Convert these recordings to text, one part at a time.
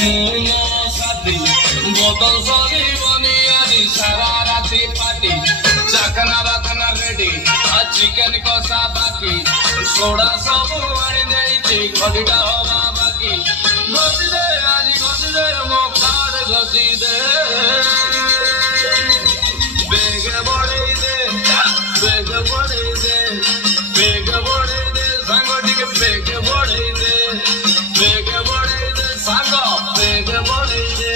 ମୋ ସାଥୀ ବୋତଲ ସରିବନି ଆଜି ସାରା ରାତି ପାଟି ଚାକନା ବାକନା ରେଡି ଚିକେନ କଷା ବାକି ସୋଡା ସବୁ ଆଣି ଦେଇଛି ଘଡ଼ିଟା ହବା ବାକି ଘଷି ଦେ ଆଜି ଘଷି ଦେ ମୋ କାର୍ଡ ଘଷି ଦେ ବେଗ ବଢେଇ ଦେ ବେଗ ବଢେଇ ଦେ ବେଗ ବଢେଇ ଦେ ସାଙ୍ଗ ଟିକେ ବେଗ ବଢେଇ ଦେ ବେଗ ବଢେଇ ଦେ ସାଙ୍ଗ ବେଗ ବଢେଇ ଦେ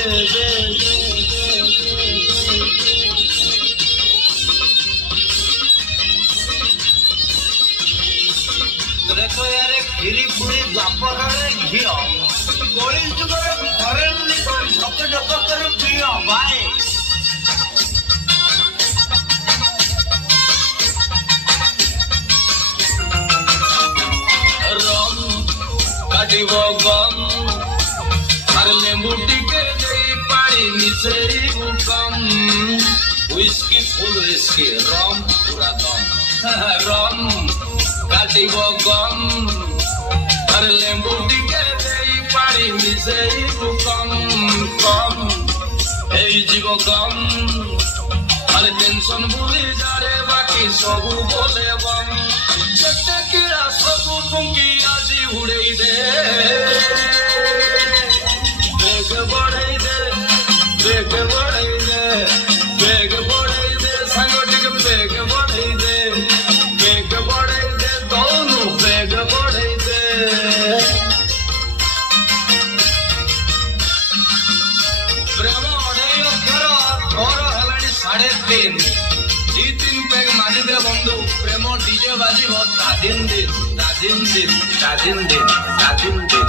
देखो यार खीरी पूरी द्वापर घियो कली जुगर घरे ढक ढक कर पियो भाई रम काटिब गम आर लेंबू टिके देई पानी मिसेई कम व्हिस्की फुल व्हिस्की रम पूरा दम रम काटिब गम आर लेंबू टिके देई पानी मिसेई कम कम एई जीव गम आर टेंशन भूली जारे बाकी सबू बोले बम जते कीड़ा सबू पुंकी आजी उड़ेई दे बेग बढ़ेई दे बेग बढ़ेई दे बेग बढ़ेई दे सांग टिके बेग बढ़ेई दे बेग बढ़ेई दे दोनों बेग बढ़ेई दे प्रेम अढ़ाई अक्षर तोर हेलानी 3.5 2-3 पेग मारी दे बंधु प्रेम डीजे बाजी दादिन दिन दादिन दिन दादिन दिन दादिन दिन